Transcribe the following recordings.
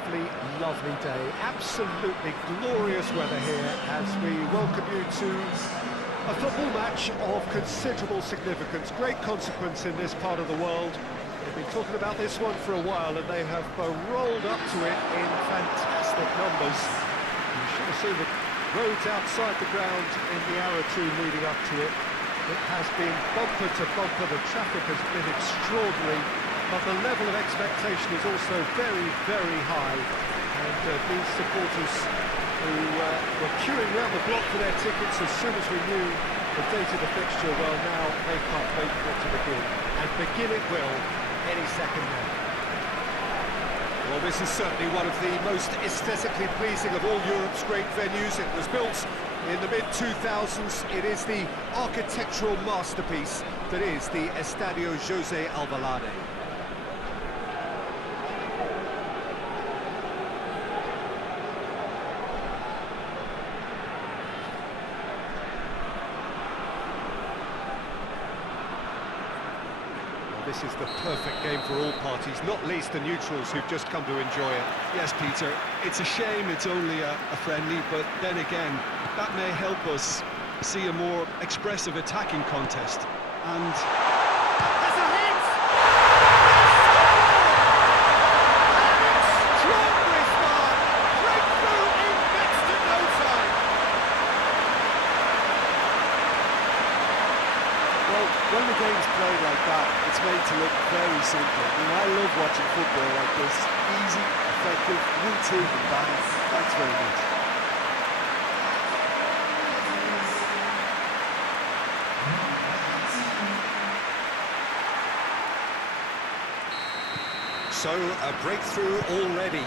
lovely, lovely day. Absolutely glorious weather here as we welcome you to a football match of considerable significance, great consequence in this part of the world. They've been talking about this one for a while and they have rolled up to it in fantastic numbers. You should have seen the roads outside the ground in the hour or two leading up to it. It has been bumper to bumper, the traffic has been extraordinary, but the level of expectation is also very, very high. And these supporters who were queuing round the block for their tickets as soon as we knew the date of the fixture, well now they can't wait for it to begin. And begin it will any second now. Well, this is certainly one of the most aesthetically pleasing of all Europe's great venues. It was built in the mid-2000s. It is the architectural masterpiece that is the Estadio José Alvalade. This is the perfect game for all parties, not least the neutrals who've just come to enjoy it. Yes, Peter, it's a shame it's only a friendly, but then again, that may help us see a more expressive attacking contest. And... That's a hit! And it's strongly start! Breakthrough in next to no time! Well, when the game's played like that, it's made to look very simple. I mean, I love watching football like this. Easy, effective, 1-2 and bang. Thanks very much. So, a breakthrough already.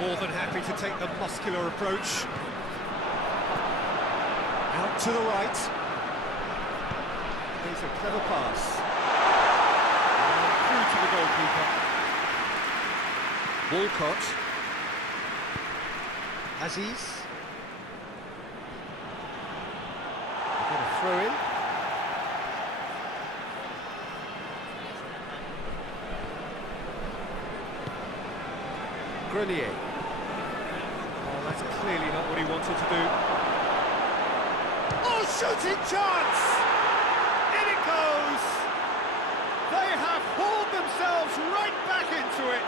More than happy to take the muscular approach. Out to the right. Here's a clever pass. And through to the goalkeeper. Walcott. Aziz. We've got a throw in. Grenier. Oh, that's clearly not what he wanted to do. Oh, shooting chance! In it goes! They have hauled themselves right back into it!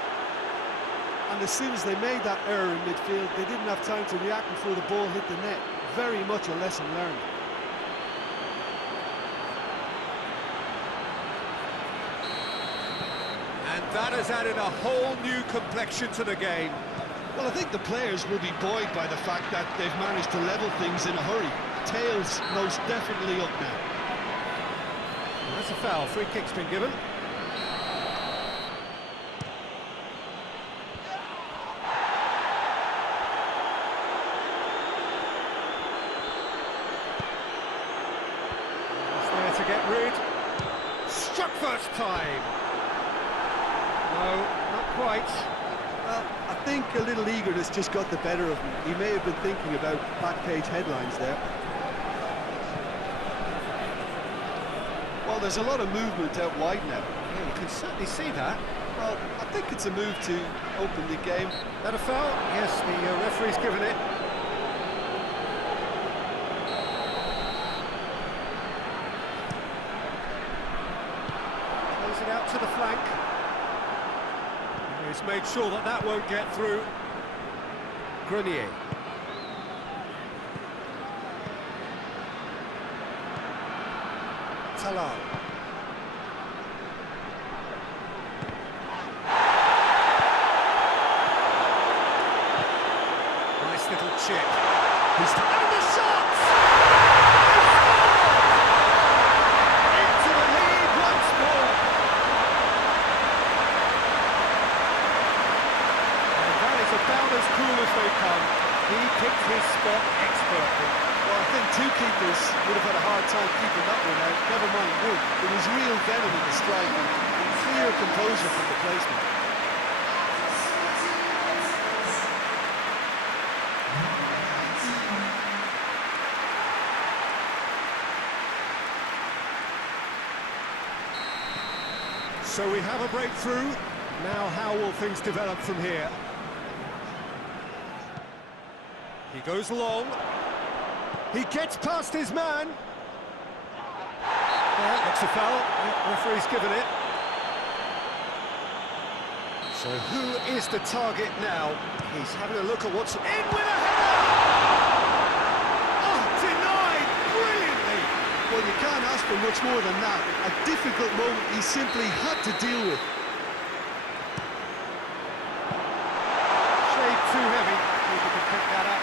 And as soon as they made that error in midfield, they didn't have time to react before the ball hit the net. Very much a lesson learned. And that has added a whole new complexion to the game. well, I think the players will be buoyed by the fact that they've managed to level things in a hurry. Tails most definitely up now. Well, that's a foul. Free kick's been given. There to get rid. Struck first time. No, not quite. Well, I think a little eagerness just got the better of him. He may have been thinking about back-page headlines there. Well, there's a lot of movement out wide now. Yeah, you can certainly see that. Well, I think it's a move to open the game. That a foul? Yes, the referee's given it. Plays it out to the flank. He's made sure that that won't get through. Grenier. Talal. Nice little chip. And the shot! Into the lead once more. And that is about as cool as they come. He picked his spot expertly. Well, I think two keepers would have had a hard time keeping that one out, never mind one. There was real venom in the strike and clear composure from the placement. So we have a breakthrough. Now, how will things develop from here? He goes long. He gets past his man. Looks a foul. Yeah, referee's given it. So who is the target now? He's having a look at what's in with a header! Oh, denied brilliantly! Well, you can't ask for much more than that. A difficult moment he simply had to deal with. Shade too heavy. Keeper can pick that up.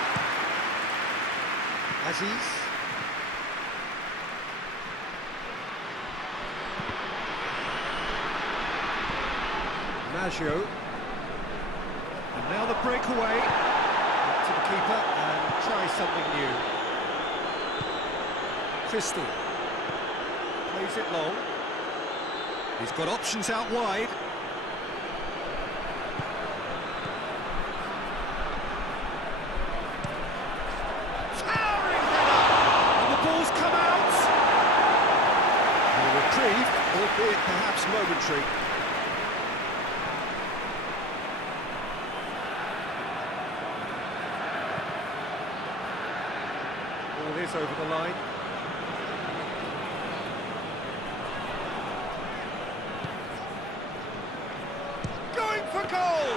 Aziz. Maggio. And now the breakaway. Back to the keeper and try something new. Christie. Plays it long. He's got options out wide. Towering header! And the ball's come out! A reprieve, albeit perhaps momentary. Ball is over the line. Going for goal!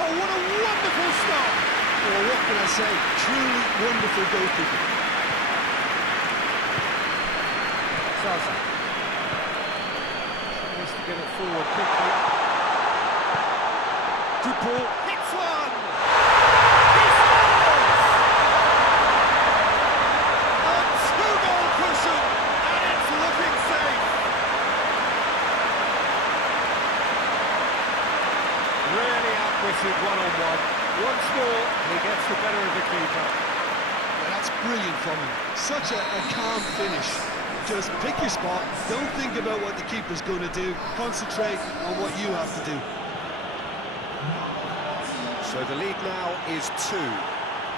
Oh, what a wonderful stop! Well, what can I say? Truly wonderful goalkeeping. Zaza. Tries to get it forward quickly. Good ball. Hits one! He scores! A two-goal cushion, and it's looking safe. Really outwitted one-on-one. Once more, he gets the better of the keeper. Yeah, that's brilliant from him. Such a calm finish. Just pick your spot, don't think about what the keeper's going to do, concentrate on what you have to do. So the lead now is 2.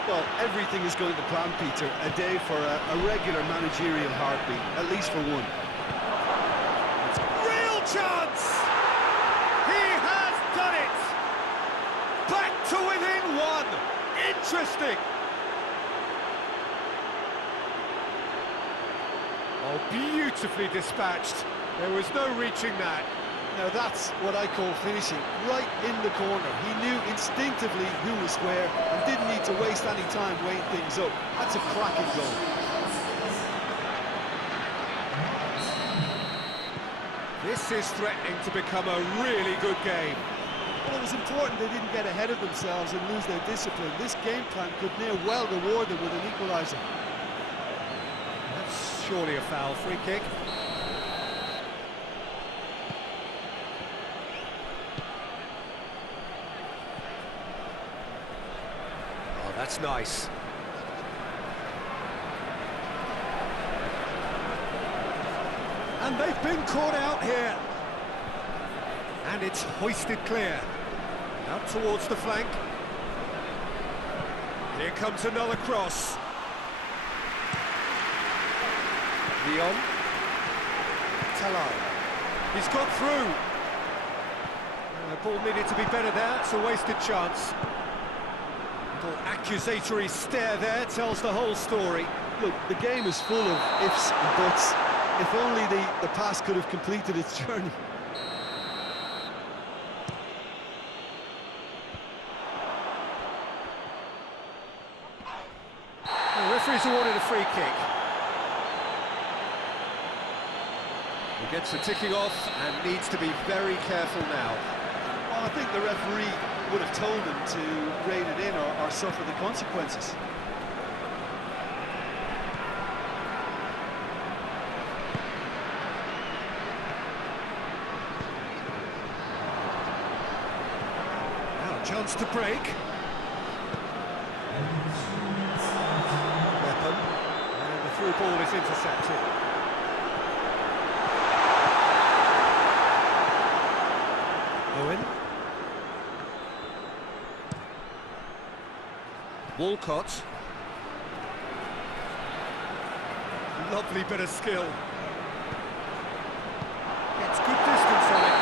Well, everything is going to plan, Peter. A day for a regular managerial heartbeat, at least for one. Real chance! He has done it! Back to within 1! Interesting! Oh, beautifully dispatched. There was no reaching that. Now that's what I call finishing, right in the corner. He knew instinctively who was square and didn't need to waste any time weighing things up. That's a cracking goal. This is threatening to become a really good game. Well, it was important they didn't get ahead of themselves and lose their discipline. This game plan could near well reward them with an equaliser. That's surely a foul. Free kick. Oh, that's nice. And they've been caught out here. And it's hoisted clear. Out towards the flank. Here comes another cross. Leon. Talai. He's got through. The ball needed to be better there. It's a wasted chance. Little accusatory stare there tells the whole story. Look, the game is full of ifs and buts. If only the pass could have completed its journey. The referee's awarded a free kick. He gets the ticking off and needs to be very careful now. Well, I think the referee would have told him to grade it in or suffer the consequences. Now a chance to break. Weapon. And the through ball is intercepted. Owen. Walcott. Lovely bit of skill. Gets good distance on it.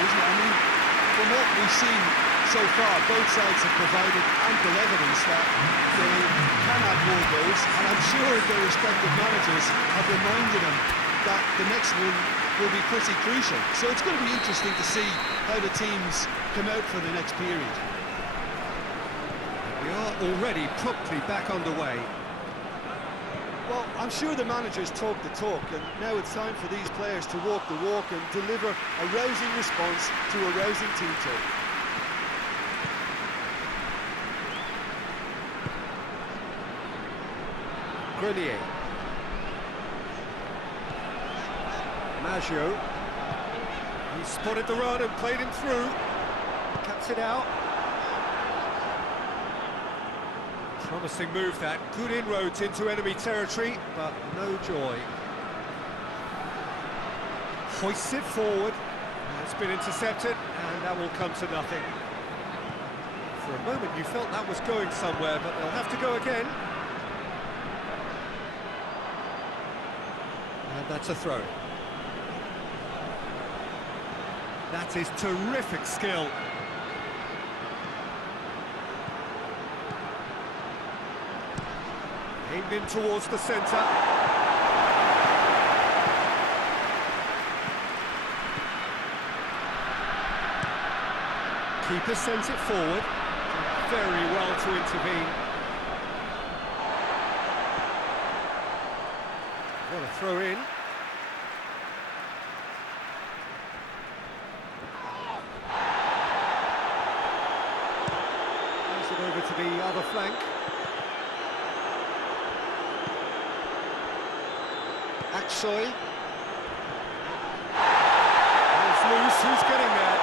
isn't it? I mean, from what we've seen so far, both sides have provided ample evidence that they can add more goals, and I'm sure their respective managers have reminded them that the next one will be pretty crucial. So it's going to be interesting to see how the teams come out for the next period. We are already promptly back underway. Well, I'm sure the managers talk the talk, and now it's time for these players to walk the walk and deliver a rousing response to a rousing team talk. Grenier. Maggio. He spotted the run and played him through. Cuts it out. Promising move that. Good inroads into enemy territory, but no joy. Hoists it forward. It's been intercepted, and that will come to nothing. For a moment you felt that was going somewhere, but they'll have to go again. And that's a throw. That is terrific skill. Aimed in towards the centre. Keeper sends it forward. Very well to intervene. What a throw in. Pass it over to the other flank. Aksoy. It's loose, who's getting there?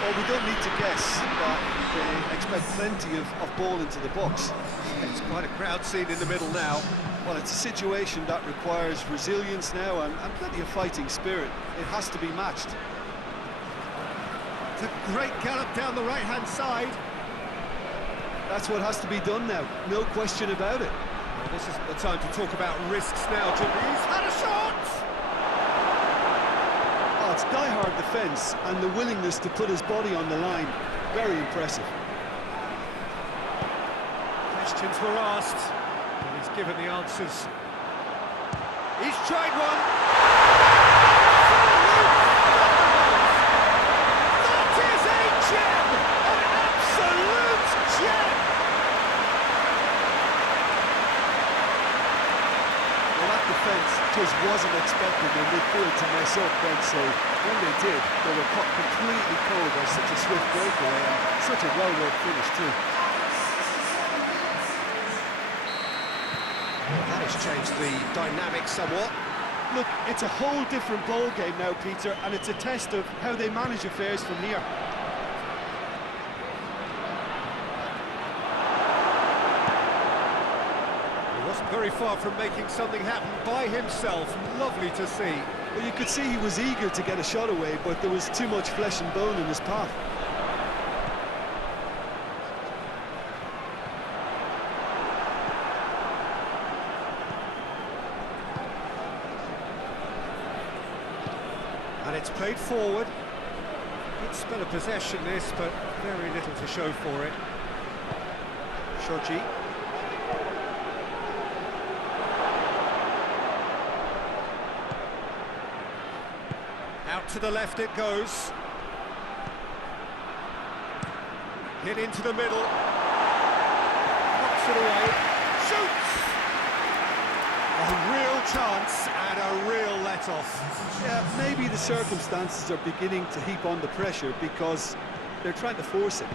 Well, we don't need to guess that they expect plenty of ball into the box. It's quite a crowd scene in the middle now. Well, it's a situation that requires resilience now and plenty of fighting spirit. It has to be matched. It's a great gallop down the right-hand side. That's what has to be done now, no question about it. Well, this isn't the time to talk about risks now, Jimmy. He's had a shot! Oh, it's die-hard defence and the willingness to put his body on the line. Very impressive. Questions were asked, and he's given the answers. He's tried one! That is a gem! An absolute gem! Well, that defence just wasn't expecting their midfield to mess up then, so when they did, they were caught completely cold by such a swift breakaway and such a well-worked finish too. Well, that has changed the dynamic somewhat. Look, it's a whole different ball game now, Peter, and it's a test of how they manage affairs from here. He wasn't very far from making something happen by himself. Lovely to see. Well, you could see he was eager to get a shot away, but there was too much flesh and bone in his path. And it's played forward. Good spell of possession this, but very little to show for it. Shoji. Out to the left it goes. Hit into the middle. Knocks it away. Shoots! A real chance and a real let-off. Yeah, maybe the circumstances are beginning to heap on the pressure because they're trying to force it.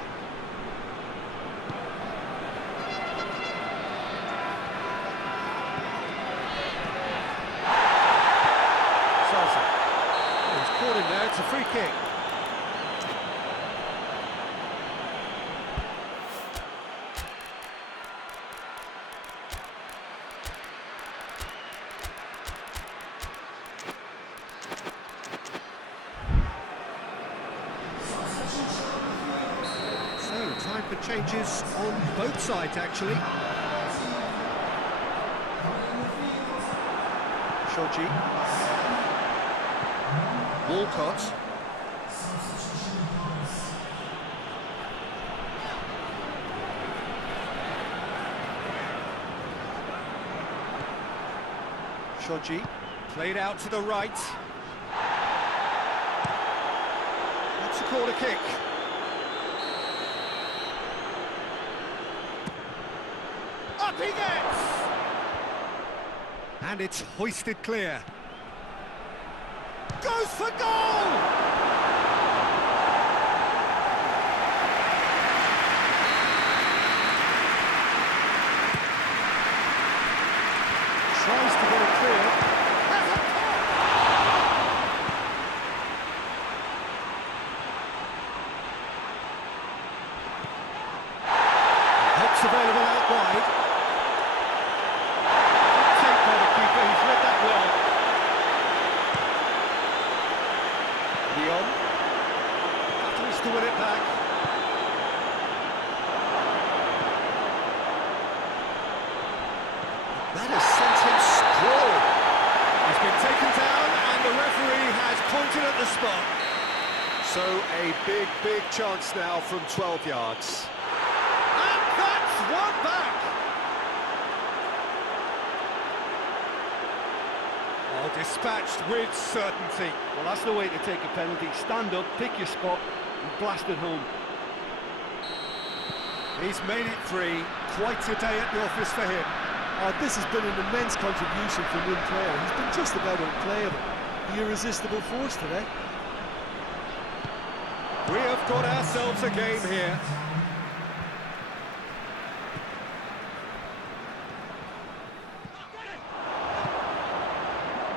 free kick. So, time for changes on both sides, actually. Shoji. Walcott. Shoji. Played out to the right. That's a corner kick. Up he gets! And it's hoisted clear. Goes for goal! Tries to get it clear. Has a pop! Help's available out wide. Take by the keeper, he's read that well. Leon. Battles to win it back. That has sent him sprawling. He's been taken down and the referee has pointed at the spot. So a big chance now from 12 yards. And that's one back. Oh, dispatched with certainty. Well, that's the way to take a penalty. Stand up, pick your spot, and blast it home. He's made it 3. Quite a day at the office for him. This has been an immense contribution from one player. He's been just about unplayable. The irresistible force today. We have got ourselves a game here.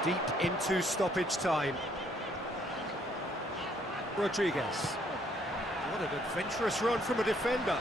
Deep into stoppage time. Rodriguez. What an adventurous run from a defender.